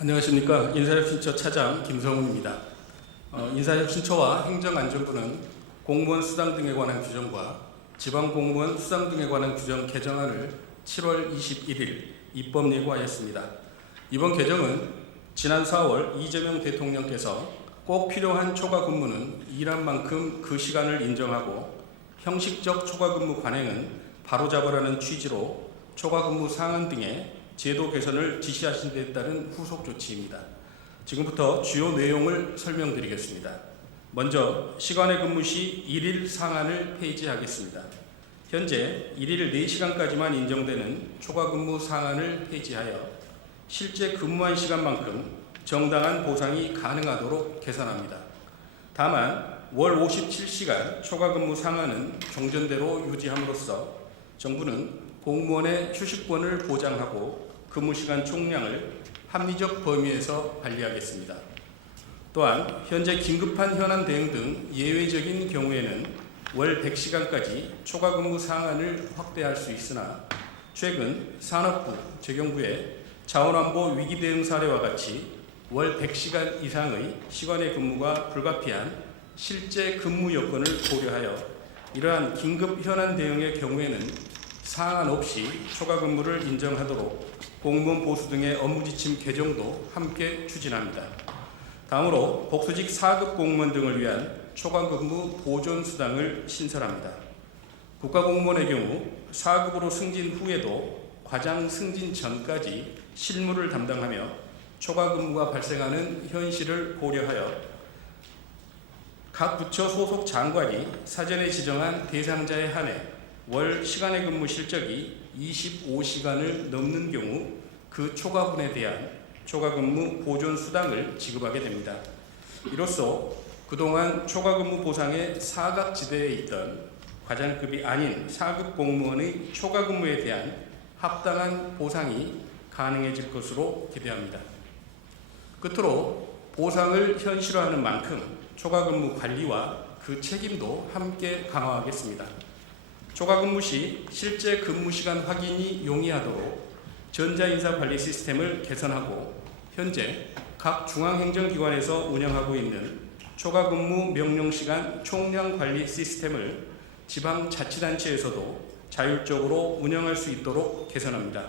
안녕하십니까. 인사혁신처 차장 김성훈입니다. 인사혁신처와 행정안전부는 공무원 수당 등에 관한 규정과 지방공무원 수당 등에 관한 규정 개정안을 7월 21일 입법 예고하였습니다. 이번 개정은 지난 4월 이재명 대통령께서 꼭 필요한 초과 근무는 일한 만큼 그 시간을 인정하고 형식적 초과 근무 관행은 바로잡으라는 취지로 초과 근무 상한 등의 제도 개선을 지시하신 데 따른 후속 조치입니다. 지금부터 주요 내용을 설명드리겠습니다. 먼저 시간의 근무 시 1일 상한을 폐지하겠습니다. 현재 1일 4시간까지만 인정되는 초과 근무 상한을 폐지하여 실제 근무한 시간만큼 정당한 보상이 가능하도록 개선합니다. 다만 월 57시간 초과 근무 상한은 종전대로 유지함으로써 정부는 공무원의 휴식권을 보장하고 근무시간 총량을 합리적 범위에서 관리하겠습니다. 또한 현재 긴급한 현안 대응 등 예외적인 경우에는 월 100시간까지 초과 근무 상한을 확대할 수 있으나 최근 산업부, 재경부의 자원안보 위기 대응 사례와 같이 월 100시간 이상의 시간의 근무가 불가피한 실제 근무 여건을 고려하여 이러한 긴급 현안 대응의 경우에는 상한 없이 초과 근무를 인정하도록 공무원 보수 등의 업무 지침 개정도 함께 추진합니다. 다음으로 복수직 4급 공무원 등을 위한 초과 근무 보존 수당을 신설합니다. 국가공무원의 경우 4급으로 승진 후에도 과장 승진 전까지 실무를 담당하며 초과 근무가 발생하는 현실을 고려하여 각 부처 소속 장관이 사전에 지정한 대상자에 한해 월 시간의 근무 실적이 25시간을 넘는 경우 그 초과분에 대한 초과 근무 보존 수당을 지급하게 됩니다. 이로써 그동안 초과 근무 보상의 사각지대에 있던 과장급이 아닌 4급 공무원의 초과 근무에 대한 합당한 보상이 가능해질 것으로 기대합니다. 끝으로 보상을 현실화하는 만큼 초과 근무 관리와 그 책임도 함께 강화하겠습니다. 초과 근무 시 실제 근무 시간 확인이 용이하도록 전자인사관리 시스템을 개선하고 현재 각 중앙행정기관에서 운영하고 있는 초과 근무 명령시간 총량 관리 시스템을 지방자치단체에서도 자율적으로 운영할 수 있도록 개선합니다.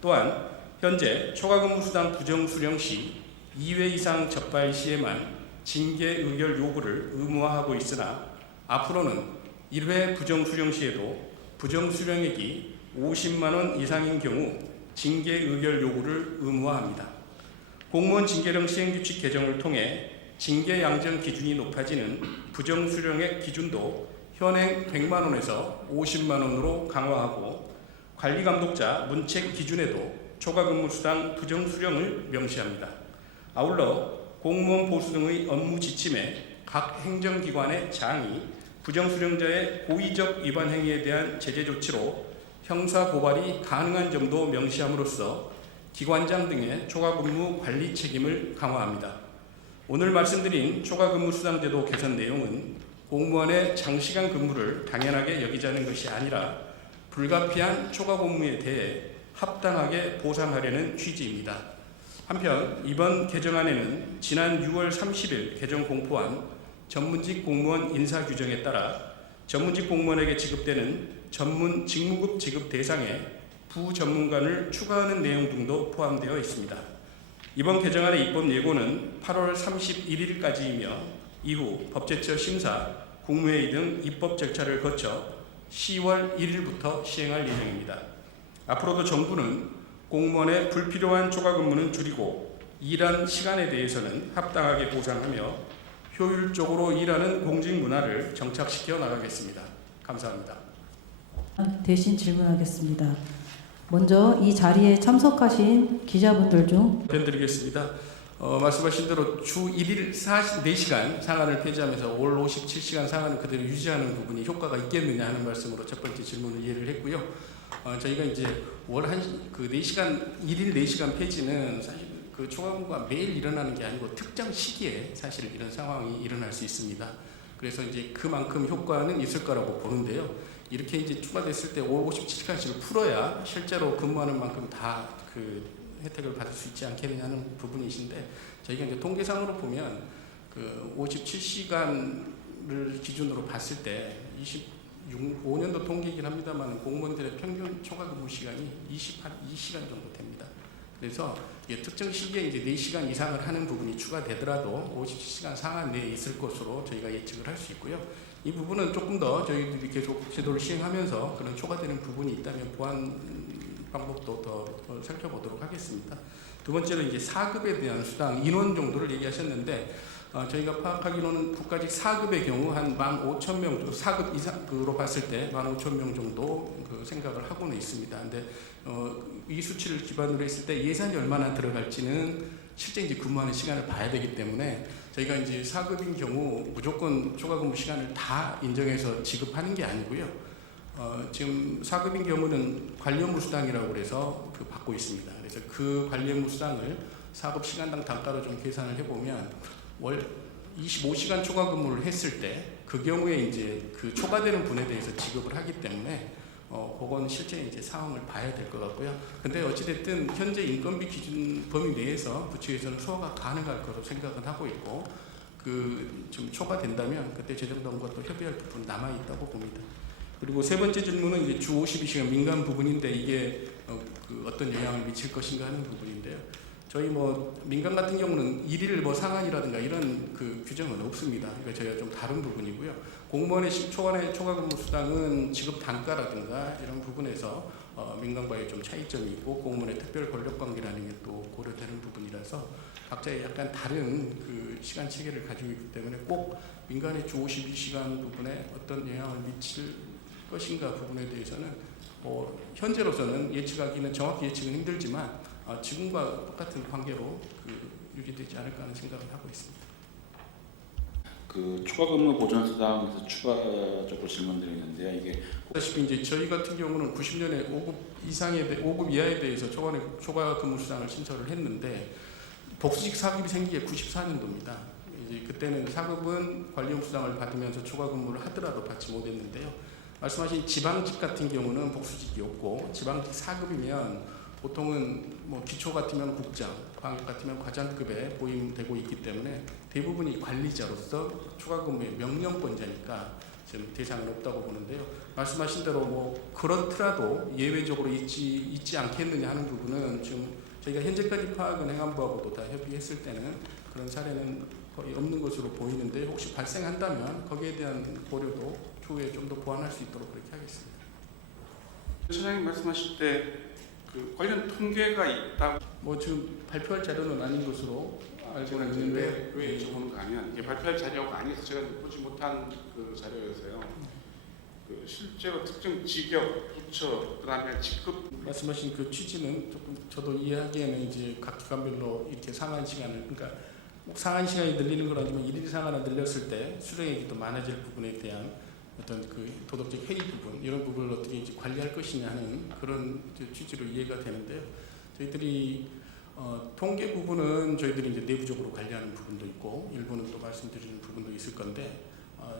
또한 현재 초과 근무 수당 부정 수령 시 2회 이상 접발 시에만 징계 의결 요구를 의무화하고 있으나 앞으로는 1회 부정수령 시에도 부정수령액이 50만 원 이상인 경우 징계 의결 요구를 의무화합니다. 공무원 징계령 시행규칙 개정을 통해 징계 양정 기준이 높아지는 부정수령액 기준도 현행 100만 원에서 50만 원으로 강화하고 관리감독자 문책 기준에도 초과근무수당 부정수령을 명시합니다. 아울러 공무원 보수 등의 업무 지침에 각 행정기관의 장이 부정수령자의 고의적 위반 행위에 대한 제재 조치로 형사 고발이 가능한 점도 명시함으로써 기관장 등의 초과근무 관리 책임을 강화합니다. 오늘 말씀드린 초과근무수당제도 개선 내용은 공무원의 장시간 근무를 당연하게 여기자는 것이 아니라 불가피한 초과근무에 대해 합당하게 보상하려는 취지입니다. 한편 이번 개정안에는 지난 6월 30일 개정 공포한 전문직 공무원 인사 규정에 따라 전문직 공무원에게 지급되는 전문 직무급 지급 대상에 부전문관을 추가하는 내용 등도 포함되어 있습니다. 이번 개정안의 입법 예고는 8월 31일까지이며 이후 법제처 심사, 국무회의 등 입법 절차를 거쳐 10월 1일부터 시행할 예정입니다. 앞으로도 정부는 공무원의 불필요한 초과 근무는 줄이고 일한 시간에 대해서는 합당하게 보상하며 효율적으로 일하는 공직 문화를 정착시켜 나가겠습니다. 감사합니다. 대신 질문하겠습니다. 먼저 이 자리에 참석하신 기자분들 중 답변드리겠습니다. 말씀하신 대로 주 1일 4시간 상한을 폐지하면서 월 57시간 상한을 그대로 유지하는 부분이 효과가 있겠느냐 하는 말씀으로 첫 번째 질문을 이해를 했고요. 저희가 이제 월 4시간, 1일 4시간 폐지는 사실 그 초과근무가 매일 일어나는 게 아니고 특정 시기에 사실 이런 상황이 일어날 수 있습니다. 그래서 이제 그만큼 효과는 있을 거라고 보는데요. 이렇게 이제 추가됐을 때 월 57시간씩을 풀어야 실제로 근무하는 만큼 다 그 혜택을 받을 수 있지 않겠느냐는 부분이신데 저희가 이제 통계상으로 보면 그 57시간을 기준으로 봤을 때 5년도 통계이긴 합니다만 공무원들의 평균 초과 근무 시간이 22시간 정도 됩니다. 그래서 특정 시기에 이제 4시간 이상을 하는 부분이 추가되더라도 57시간 상한 내에 있을 것으로 저희가 예측을 할 수 있고요. 이 부분은 조금 더 저희들이 계속 제도를 시행하면서 그런 초과되는 부분이 있다면 보완 방법도 더 살펴보도록 하겠습니다. 두 번째로 이제 4급에 대한 수당 인원 정도를 얘기하셨는데 저희가 파악하기로는 국가직 4급의 경우 한 15,000명, 4급 이상으로 봤을 때 15,000명 정도 그 생각을 하고는 있습니다. 근데 이 수치를 기반으로 했을 때 예산이 얼마나 들어갈지는 실제 이제 근무하는 시간을 봐야 되기 때문에 저희가 이제 4급인 경우 무조건 초과 근무 시간을 다 인정해서 지급하는 게 아니고요. 지금 4급인 경우는 관리업무 수당이라고 그래서 받고 있습니다. 그래서 그 관리업무 수당을 4급 시간당 단가로 좀 계산을 해보면 월 25시간 초과 근무를 했을 때 그 경우에 이제 그 초과되는 분에 대해서 지급을 하기 때문에 그건 실제 이제 상황을 봐야 될 것 같고요. 근데 어찌됐든 현재 인건비 기준 범위 내에서 부처에서는 소화가 가능할 거로 생각은 하고 있고 좀 초과된다면 그때 재정당국과 또 협의할 부분 남아 있다고 봅니다. 그리고 세 번째 질문은 이제 주 52시간 민간 부분인데 이게 어떤 영향을 미칠 것인가 하는 부분인데요. 저희 민간 같은 경우는 일일 상한이라든가 이런 규정은 없습니다. 그러니까 저희가 좀 다른 부분이고요. 공무원의 초과 근무 수당은 지급 단가라든가 이런 부분에서 민간과의 좀 차이점이 있고 공무원의 특별 권력 관계라는 게 또 고려되는 부분이라서 각자의 약간 다른 시간 체계를 가지고 있기 때문에 꼭 민간의 주 52시간 부분에 어떤 영향을 미칠 것인가 부분에 대해서는 현재로서는 예측하기는 정확히 예측은 힘들지만 지금과 똑같은 관계로 유지되지 않을까 하는 생각을 하고 있습니다. 초과근무 보전수당에서 추가적으로 질문드리는데요. 이게 아시다시피 이제 저희 같은 경우는 90년에 5급 이하에 대해서 초과 근무 수당을 신청을 했는데 복수직 4급이 생기게 94년도입니다. 이제 그때는 4급은 관리용 수당을 받으면서 초과 근무를 하더라도 받지 못했는데요. 말씀하신 지방직 같은 경우는 복수직이 없고 지방직 4급이면 보통은 기초 같으면 국장, 방역 같으면 과장급에 보임되고 있기 때문에 대부분이 관리자로서 초과 근무의 명령권자니까 지금 대상은 없다고 보는데요. 말씀하신 대로 그렇더라도 예외적으로 있지 않겠느냐 하는 부분은 지금 저희가 현재까지 파악은 행안부하고도 다 협의했을 때는 그런 사례는 거의 없는 것으로 보이는데 혹시 발생한다면 거기에 대한 고려도 추후에 좀 더 보완할 수 있도록 그렇게 하겠습니다. 차장님 말씀하실 때 관련 통계가 있다. 지금 발표할 자료는 아닌 것으로 알고 있는데 왜 여쭤보는가 하면 이게 발표할 자료가 아니어서 제가 보지 못한 자료여서요. 실제로 특정 직역, 부처, 그다음에 직급 말씀하신 그 취지는 조금 저도 이해하기에는 이제 각 기관별로 이렇게 상한 시간을 그러니까 상한 시간이 늘리는 건 아니지만 일일 상한을 늘렸을 때 수령액이 또 많아질 부분에 대한 어떤 도덕적 해이 부분 이런 부분을 어떻게 이제 관리할 것이냐 하는 그런 취지로 이해가 되는데요. 저희들이 통계 부분은 저희들이 이제 내부적으로 관리하는 부분도 있고 일부는 또 말씀드리는 부분도 있을 건데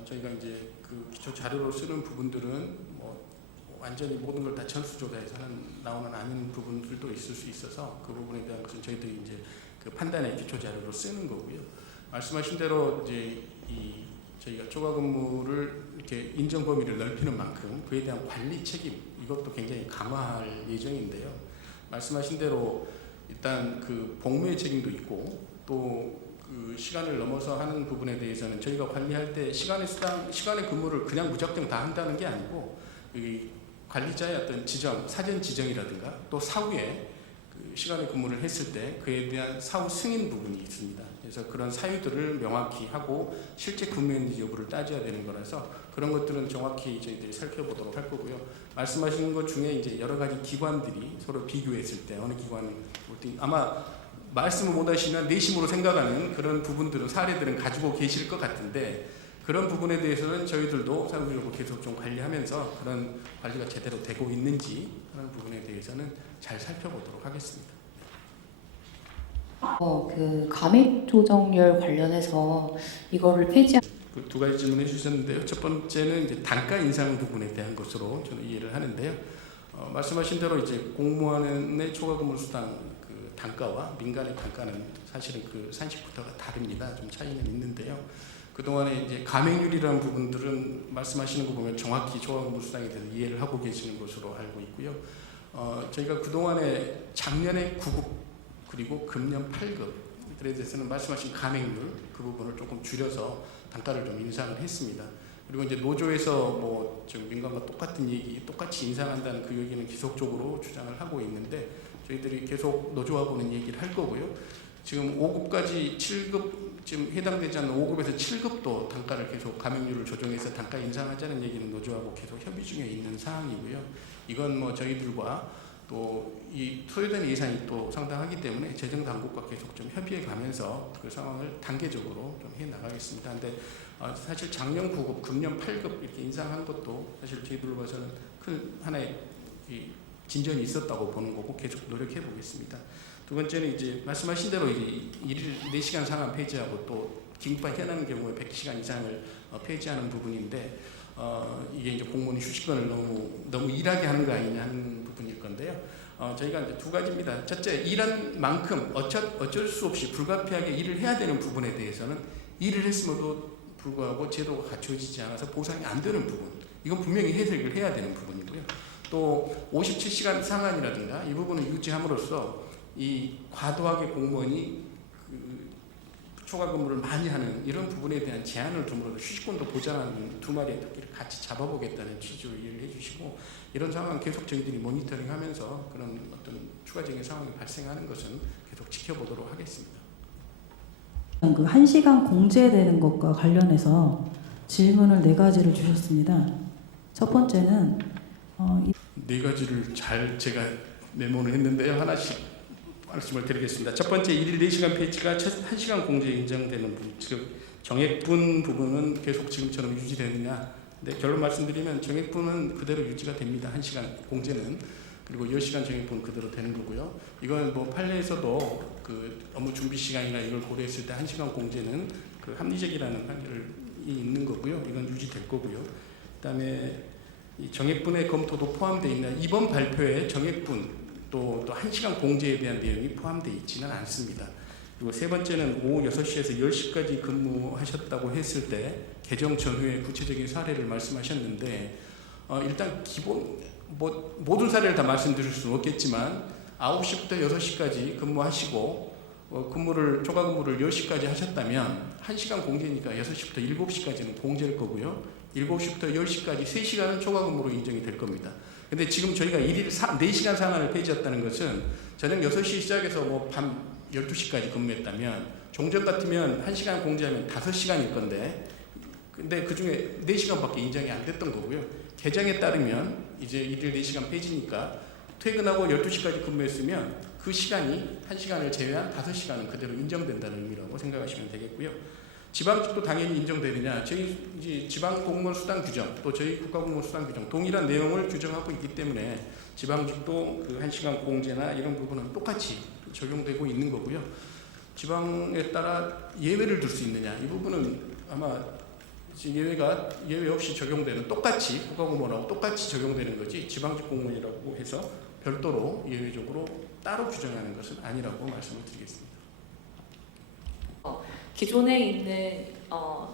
저희가 이제 기초 자료로 쓰는 부분들은 완전히 모든 걸 다 전수조사해서 나오는 아닌 부분들도 있을 수 있어서 그 부분에 대한 것은 저희들이 이제 판단의 기초 자료로 쓰는 거고요. 말씀하신 대로 이제 저희가 초과 근무를 이렇게 인정 범위를 넓히는 만큼 그에 대한 관리 책임 이것도 굉장히 강화할 예정인데요. 말씀하신 대로 일단 복무의 책임도 있고 또 시간을 넘어서 하는 부분에 대해서는 저희가 관리할 때 시간의 근무를 그냥 무작정 다 한다는 게 아니고 관리자의 어떤 사전 지정이라든가 또 사후에 시간의 근무를 했을 때 그에 대한 사후 승인 부분이 있습니다. 그래서 그런 사유들을 명확히 하고 실제 근무했는지 여부를 따져야 되는 거라서 그런 것들은 정확히 저희들이 살펴보도록 할 거고요. 말씀하시는 것 중에 이제 여러 가지 기관들이 서로 비교했을 때 어느 기관이 아마 말씀을 못 하시면 내심으로 생각하는 그런 부분들은 사례들은 가지고 계실 것 같은데 그런 부분에 대해서는 저희들도 사후적으로 계속 좀 관리하면서 그런 관리가 제대로 되고 있는지 하는 부분에 대해서는 잘 살펴보도록 하겠습니다. 감액 조정률 관련해서 이거를 폐지한 두 가지 질문해 주셨는데요. 첫 번째는 이제 단가 인상 부분에 대한 것으로 저는 이해를 하는데요. 말씀하신 대로 이제 공무원의 초과 근무 수당 단가와 민간의 단가는 사실은 그 산식부터가 다릅니다. 좀 차이는 있는데요. 그동안에 이제 가맹률이라는 부분들은 말씀하시는 거 보면 정확히 조합근무수당에 대해서 이해를 하고 계시는 것으로 알고 있고요. 저희가 그동안에 작년에 9급 그리고 금년 8급들에 대해서는 말씀하신 가맹률 그 부분을 조금 줄여서 단가를 좀 인상을 했습니다. 그리고 이제 노조에서 뭐 지금 민간과 똑같은 얘기, 똑같이 인상한다는 그 얘기는 지속적으로 주장을 하고 있는데 저희들이 계속 노조하고는 얘기를 할 거고요. 지금 5급까지 7급 지금 해당되지 않는 5급에서 7급도 단가를 계속 가맹률을 조정해서 단가 인상하자는 얘기는 노조하고 계속 협의 중에 있는 사항이고요. 이건 뭐 저희들과 또 이 소요되는 예산이 또 상당하기 때문에 재정 당국과 계속 좀 협의해 가면서 그 상황을 단계적으로 좀 해 나가겠습니다. 근데 사실 작년 9급, 금년 8급 이렇게 인상한 것도 사실 저희들로 봐서는 큰 하나의 이 진전이 있었다고 보는 거고 계속 노력해 보겠습니다. 두 번째는 이제 말씀하신 대로 이제 일일 4시간 상한 폐지하고 또 긴급한 현황 경우에 100시간 이상을 폐지하는 부분인데 이게 이제 공무원이 휴식권을 너무 일하게 하는 거 아니냐 하는 부분일 건데요. 저희가 이제 두 가지입니다. 첫째, 일한 만큼 어쩔 수 없이 불가피하게 일을 해야 되는 부분에 대해서는 일을 했음에도 불구하고 제도가 갖춰지지 않아서 보상이 안 되는 부분, 이건 분명히 해석을 해야 되는 부분이고요. 또 57시간 상한이라든가 이 부분을 유지함으로써 이 과도하게 공무원이 초과 근무를 많이 하는 이런 부분에 대한 제한을 둠으로써 휴식권도 보장하는 두 마리의 토끼를 같이 잡아보겠다는 취지로 이해를 해주시고, 이런 상황은 계속 저희들이 모니터링하면서 그런 어떤 추가적인 상황이 발생하는 것은 계속 지켜보도록 하겠습니다. 그 1시간 공제되는 것과 관련해서 질문을 4가지를 주셨습니다. 첫 번째는 네 가지를 잘 제가 메모를 했는데요. 하나씩 말씀을 드리겠습니다. 첫 번째, 일일 4시간 폐지가 1시간 공제 인정되는 부분, 즉 정액분 부분은 계속 지금처럼 유지되느냐. 근데 결론 말씀드리면 정액분은 그대로 유지가 됩니다. 1시간 공제는. 그리고 10시간 정액분 그대로 되는 거고요. 이건 뭐 판례에서도 그 업무 준비 시간이나 이걸 고려했을 때 1시간 공제는 그 합리적이라는 판결이 있는 거고요. 이건 유지될 거고요. 그다음에 이 정액분의 검토도 포함되어 있는 이번 발표에 정액분 또 1시간 공제에 대한 내용이 포함되어 있지는 않습니다. 그리고 세 번째는 오후 6시에서 10시까지 근무하셨다고 했을 때 개정 전후의 구체적인 사례를 말씀하셨는데 일단 기본 모든 사례를 다 말씀드릴 수는 없겠지만 9시부터 6시까지 근무하시고 초과 근무를 10시까지 하셨다면 1시간 공제니까 6시부터 7시까지는 공제일 거고요. 7시부터 10시까지 3시간은 초과 근무로 인정이 될 겁니다. 근데 지금 저희가 일일 4시간 상한을 폐지했다는 것은 저녁 6시 시작해서 뭐 밤 12시까지 근무했다면 종전 같으면 1시간 공제하면 5시간일 건데 근데 그중에 4시간밖에 인정이 안 됐던 거고요. 개정에 따르면 이제 일일 4시간 폐지니까 퇴근하고 12시까지 근무했으면 그 시간이 1시간을 제외한 5시간은 그대로 인정된다는 의미라고 생각하시면 되겠고요. 지방직도 당연히 인정되느냐. 저희 이제 지방공무원 수당 규정 또 저희 국가공무원 수당 규정 동일한 내용을 규정하고 있기 때문에 지방직도 그 1시간 공제나 이런 부분은 똑같이 적용되고 있는 거고요. 지방에 따라 예외를 둘 수 있느냐. 이 부분은 아마 예외 없이 적용되는 똑같이 국가공무원하고 똑같이 적용되는 거지 지방직 공무원이라고 해서 별도로 예외적으로 따로 규정하는 것은 아니라고 말씀을 드리겠습니다. 기존에 있는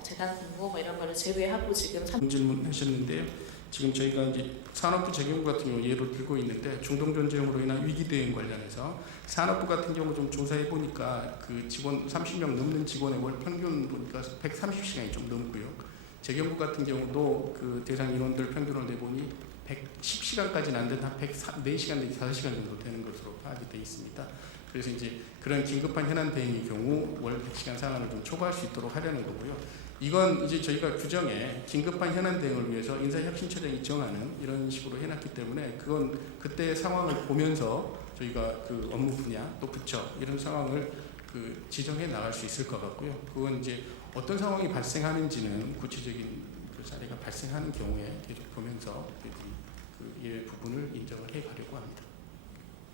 재단 공모 뭐 이런 거를 제외하고 지금 질문하셨는데요. 지금 저희가 이제 산업부 재경부 같은 경우 예로 들고 있는데 중동 전쟁으로 인한 위기 대응 관련해서 산업부 같은 경우 좀 조사해 보니까 그 직원 30명 넘는 직원의 월 평균 보니까 130시간이 좀 넘고요. 재경부 같은 경우도 그 대상 인원들 평균을 내보니 110시간까지는 안 된다. 104시간 내지 5시간 정도 되는 것으로 파악이 되어 있습니다. 그래서 이제 그런 긴급한 현안 대응의 경우 월 100시간 상한을 좀 초과할 수 있도록 하려는 거고요. 이건 이제 저희가 규정에 긴급한 현안 대응을 위해서 인사혁신처장이 정하는 이런 식으로 해놨기 때문에 그건 그때 상황을 보면서 저희가 그 업무 분야 또 부처 이런 상황을 그 지정해 나갈 수 있을 것 같고요. 그건 이제 어떤 상황이 발생하는지는 구체적인 그 사례가 발생하는 경우에 계속 보면서 그 예외 부분을 인정을 해 가려고 합니다.